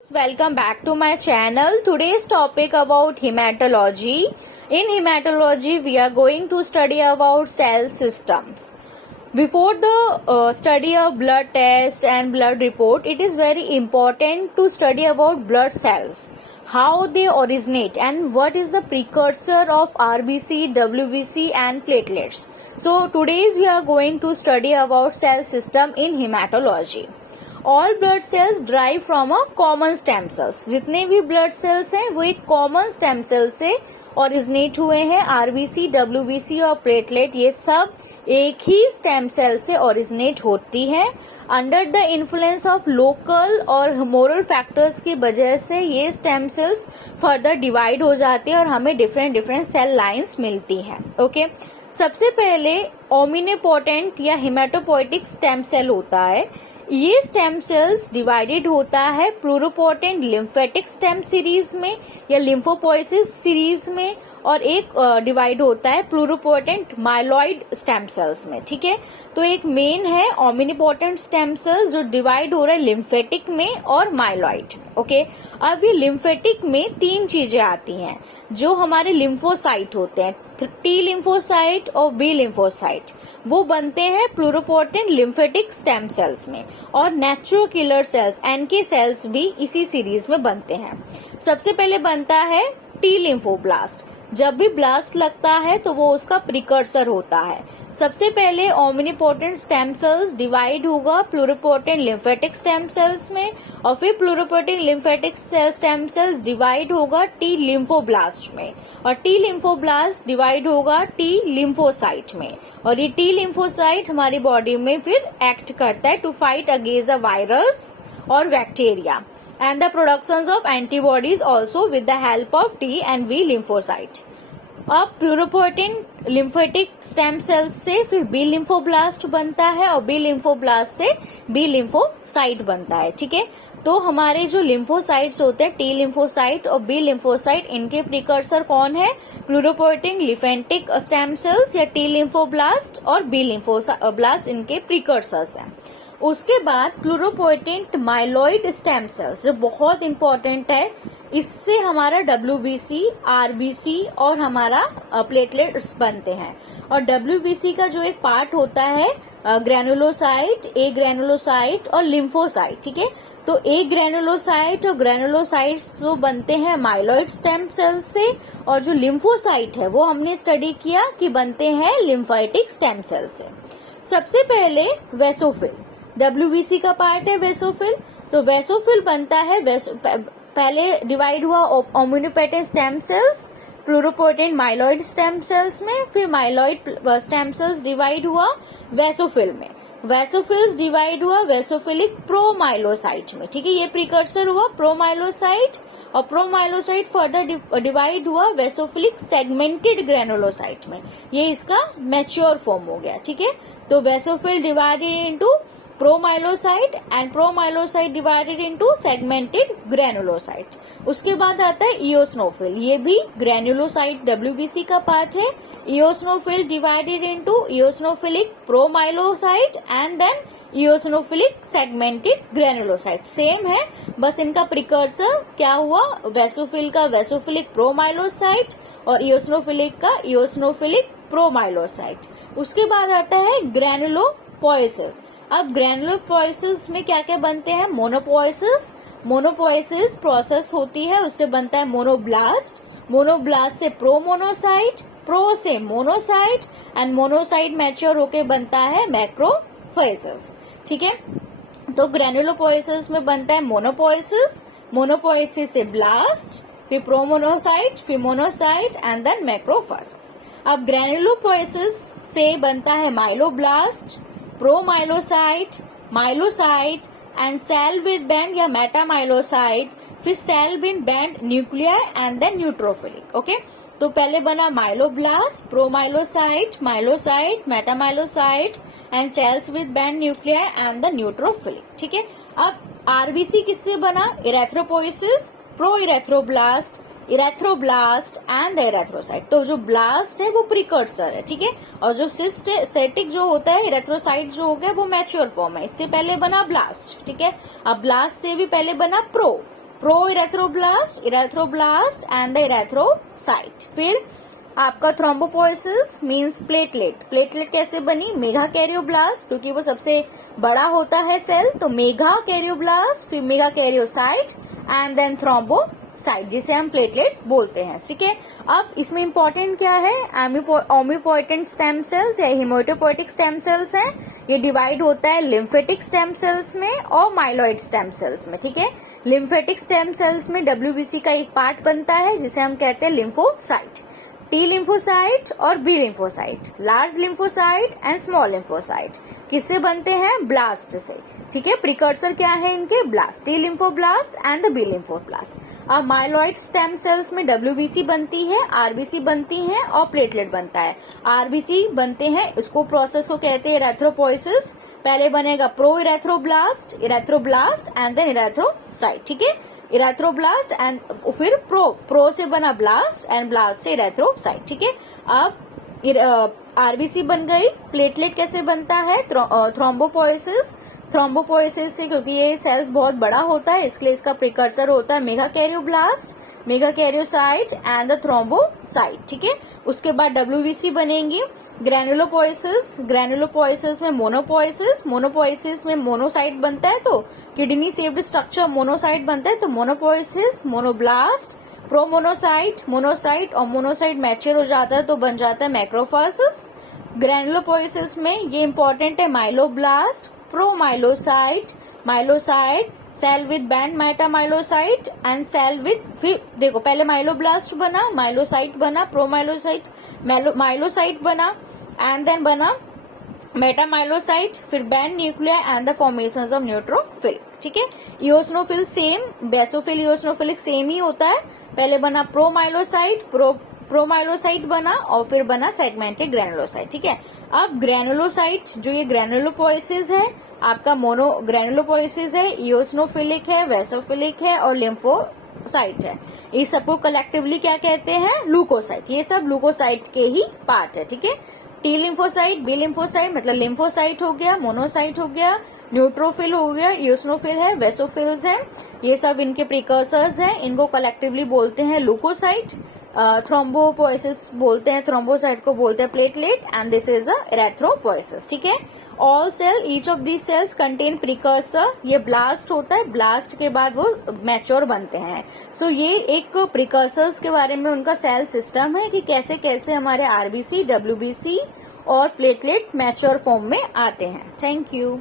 Welcome back to my channel. Today's topic about hematology. In hematology, we are going to study about cell systems. Before the study of blood test and blood report, it is very important to study about blood cells, how they originate and what is the precursor of RBC, WBC and platelets. So today's we are going to study about cell system in hematology. All blood cells drive from a common stem cells. जितने भी blood cells हैं वो एक common stem cell से originate हुए हैं. RBC, WBC और platelet ये सब एक ही स्टेम सेल से ओरिजिनेट होती हैं. Under the influence of local और मोरल फैक्टर्स की वजह से ये स्टेम सेल्स फर्दर डिवाइड हो जाती है और हमें डिफरेंट डिफरेंट सेल लाइंस मिलती हैं. ओके, सबसे पहले ओमिनिपोटेंट या हिमेटोपोइटिक स्टेम सेल होता है. ये स्टेम सेल्स डिवाइडेड होता है प्लूरोपोटेंट लिम्फेटिक स्टेम सीरीज में या लिम्फोपोइसिस सीरीज में, और एक डिवाइड होता है प्लूरोपोटेंट माइलॉइड स्टेम सेल्स में. ठीक है, तो एक मेन है ओमिनिपोटेंट स्टेम सेल्स जो डिवाइड हो रहा है लिम्फेटिक में और माइलॉइड में. ओके, अब ये लिम्फेटिक में तीन चीजें आती हैं जो हमारे लिम्फोसाइट होते हैं. टी लिम्फोसाइट और बी लिम्फोसाइट वो बनते हैं प्लूरोपोटेंट लिम्फेटिक स्टेम सेल्स में, और natural killer cells NK cells भी इसी सीरीज में बनते हैं. सबसे पहले बनता है टी लिम्फोब्लास्ट. जब भी ब्लास्ट लगता है तो वो उसका प्रिकर्सर होता है. सबसे पहले ओमिनिपोटेंट स्टेम सेल्स डिवाइड होगा प्लूरोपोटेंट लिम्फेटिक स्टेम सेल्स में, और फिर pluripotent lymphatic stem sales divide होगा टी लिम्फोब्लास्ट में, और टी लिम्फोब्लास्ट डिवाइड होगा टी लिम्फोसाइट में, और ये टी लिम्फोसाइट हमारी बॉडी में फिर एक्ट करता है to fight against the virus और bacteria and the productions of antibodies also with the help of T and V lymphocyte. अब प्लूरोपोटेंट लिम्फेटिक स्टेम सेल्स से फिर बी लिम्फोब्लास्ट बनता है, और बी लिम्फोब्लास्ट से बी लिम्फोसाइट बनता है. ठीक है, तो हमारे जो लिम्फोसाइट्स होते हैं टी लिम्फोसाइट और बी लिम्फोसाइट, इनके प्रिकर्सर कौन है? प्लूरोपोटेंट लिम्फेटिक स्टेम सेल्स या टी लिम्फोब्लास्ट और बी लिम्फोब्लास्ट इनके प्रिकर्सर्स हैं. उसके बाद प्लूरोपोटेंट माइलॉइड स्टेम सेल्स जो बहुत इंपॉर्टेंट है, इससे हमारा डब्ल्यूबीसी, आरबीसी और हमारा प्लेटलेट्स बनते हैं. और डब्ल्यूबीसी का जो एक पार्ट होता है ग्रेनुलोसाइट, ए ग्रेनुलोसाइट और लिम्फोसाइट. ठीक है, तो ए ग्रेनुलोसाइट और ग्रेनुलोसाइट्स तो बनते हैं माइलॉइड स्टेम सेल्स से, और जो लिम्फोसाइट है वो हमने स्टडी किया कि बनते हैं लिम्फेटिक स्टेम सेल से. सबसे पहले वेसोफिल, डब्ल्यूबीसी का पार्ट है वेसोफिल. तो वेसोफिल बनता है पहले डिवाइड हुआ omnipotent stem cells pluripotent myeloid stem cells में, फिर माइलॉइड स्टेम सेल्स डिवाइड हुआ वेसोफिल में. वेसोफिल्स डिवाइड हुआ वेसोफिलिक प्रोमाइलोसाइट में. ठीक है, ये प्रिकर्सर हुआ प्रोमाइलोसाइट, और प्रोमाइलोसाइट फर्दर डिवाइड हुआ वेसोफिलिक सेगमेंटेड ग्रेनुलोसाइट में. ये इसका मैच्योर फॉर्म हो गया. ठीक है, तो basophil divided into promyelocyte and promyelocyte divided into segmented granulocyte. उसके बाद आता है इओसिनोफिल, ये भी ग्रेनुलोसाइट डब्ल्यूबीसी का पार्ट है. Eosinophil divided into eosinophilic promyelocyte and then eosinophilic segmented granulocyte. Same है, बस इनका प्रिकर्सर क्या हुआ? वेसोफिल का वेसोफिलिक प्रोमाइलोसाइट और इओसिनोफिलिक का इओसिनोफिलिक प्रोमाइलोसाइट. उसके बाद आता है ग्रेनुलोपोइसिस. अब ग्रेनुलोपोइसिस में क्या क्या बनते हैं? मोनोपोइसिस. मोनोपोइसिस प्रोसेस होती है, उससे बनता है मोनोब्लास्ट. मोनोब्लास्ट से प्रोमोनोसाइट, प्रो से मोनोसाइट, एंड मोनोसाइट मैच्योर होके बनता है मैक्रोफोइसिस. ठीक है, तो ग्रेनुलोपोइसिस में बनता है मोनोपोइसिस, मोनोपोइसिस से ब्लास्ट, फिर प्रोमोनोसाइट, फिर मोनोसाइट एंड देन मैक्रोफोइसिस. अब ग्रेनुलोपोइसिस से बनता है myeloblast, promyelocyte, myelocyte and cell with band या मेटामाइलोसाइट, फिर cell with band nuclear and then neutrophilic. Okay, तो पहले बना myeloblast, promyelocyte, myelocyte, metamyelocyte and cells with band nuclear and the neutrophilic. ठीक है, अब आरबीसी किससे बना? Erythropoiesis, pro erythroblast, erythroblast and erythrocyte. तो जो ब्लास्ट है वो प्रिकर्सर है. ठीक है, और जो सिस्टेटिक जो होता है इरेथ्रोसाइट जो हो गया वो मैच्योर फॉर्म है. इससे पहले बना ब्लास्ट. ठीक है, अब ब्लास्ट से भी पहले बना pro. Pro erythroblast, erythroblast and the erythrocyte. फिर आपका थ्रोम्बोपोइसिस मींस प्लेटलेट। प्लेटलेट कैसे बनी? मेगा कैरियोब्लास्ट, क्योंकि वो सबसे बड़ा होता है सेल, तो मेगा कैरियोब्लास्ट, फिर megakaryocyte and then thrombocyte, जिसे हम प्लेटलेट बोलते हैं। ठीक है, अब इसमें इंपॉर्टेंट क्या है? एमिपोइटेंट स्टेम सेल्स या हेमेटोपोइटिक स्टेम सेल्स हैं। ये डिवाइड होता है लिम्फेटिक स्टेम सेल्स में और माइलॉइड स्टेम सेल्स में। ठीक है, लिम्फेटिक स्टेम सेल्स में डब्ल्यूबीसी का एक पार्ट बनता है जिसे हम कहते हैं लिम्फोसाइट। टी लिम्फोसाइट और B lymphocyte, large lymphocyte and small lymphocyte किससे बनते हैं? ब्लास्ट से। ठीक है, प्रिकर्सर क्या है इनके? Blast, T lymphoblast and the B lymphoblast. अब माइलॉइड स्टेम सेल्स में डब्ल्यूबीसी बनती है, आरबीसी बनती है और प्लेटलेट बनता है। आरबीसी बनते हैं, इसको प्रोसेस को कहते हैं इरेथ्रोपोइसिस। पहले बनेगा pro erythroblast, erythroblast and then erythrocyte. ठीक है, इरेथ्रोब्लास्ट एंड फिर प्रो से बना ब्लास्ट एंड ब्लास्ट से इरेथ्रोसाइट। ठीक है, अब आरबीसी बन गई। प्लेटलेट कैसे बनता है? थ्रोम्बोपोइसिस, थ्रोम्बोपोइसिस से, क्योंकि ये सेल्स बहुत बड़ा होता है इसलिए इसका प्रिकर्सर होता है mega karyoblast, mega karyocyte and the thrombocyte. ठीक है, उसके बाद डब्ल्यूबीसी बनेंगी। ग्रैनुलोपोइसिस, ग्रैनुलोपोइसिस में मोनोपोइसिस, मोनोपोइसिस में मोनोसाइट बनता है, तो किडनी शेप्ड स्ट्रक्चर मोनोसाइट बनता है, तो मोनोपोइसिस, मोनोब्लास्ट, प्रोमोनोसाइट, मोनोसाइट और मोनोसाइट मैच्योर हो जाता है तो बन जाता है मैक्रोफासिस। ग्रैनुलोपोइसिस में ये इंपॉर्टेंट है myeloblast, promyelocyte, myelocyte, cell with band metamyelocyte and cell with, फिर देखो पहले माइलोब्लास्ट बना, माइलोसाइट बना, प्रोमाइलोसाइट, माइलोसाइट बना एंड देन बना मेटामाइलोसाइट, फिर band nuclear and the formation of neutrophil. ठीक है, eosinophil same, basophil eosinophilic same ही होता है। पहले बना प्रोमाइलोसाइट, प्रोमाइलोसाइट बना और फिर बना सेगमेंटेड ग्रैनुलोसाइट। ठीक है, अब ग्रैनुलोसाइट जो ये ग्रैनुलोपोइसिस है आपका मोनो ग्रैनुलोपोइसिस है, इओसिनोफिलिक है, वेसोफिलिक है और लिम्फोसाइट है। ये सबको कलेक्टिवली क्या कहते हैं? लुकोसाइट। ये सब लुकोसाइट के ही पार्ट है। ठीक है, टी लिम्फोसाइट, बी लिम्फोसाइट मतलब लिम्फोसाइट हो गया, मोनोसाइट हो गया, न्यूट्रोफिल हो गया, इओसिनोफिल है, वेसोफिल्स है, ये सब इनके प्रिकर्सर्स हैं। इनको कलेक्टिवली बोलते हैं लुकोसाइट। थ्रोम्बोपोइसिस बोलते हैं, थ्रोम्बोसाइट को बोलते हैं platelet and this is a erythropoiesis. ठीक है, all cell, each of these cells contain precursor. ये ब्लास्ट होता है, ब्लास्ट के बाद वो मैच्योर बनते हैं। सो ये एक प्रिकर्सर्स के बारे में उनका सेल सिस्टम है कि कैसे कैसे हमारे आरबीसी, डब्ल्यूबीसी और प्लेटलेट मैच्योर फॉर्म में आते हैं। Thank you.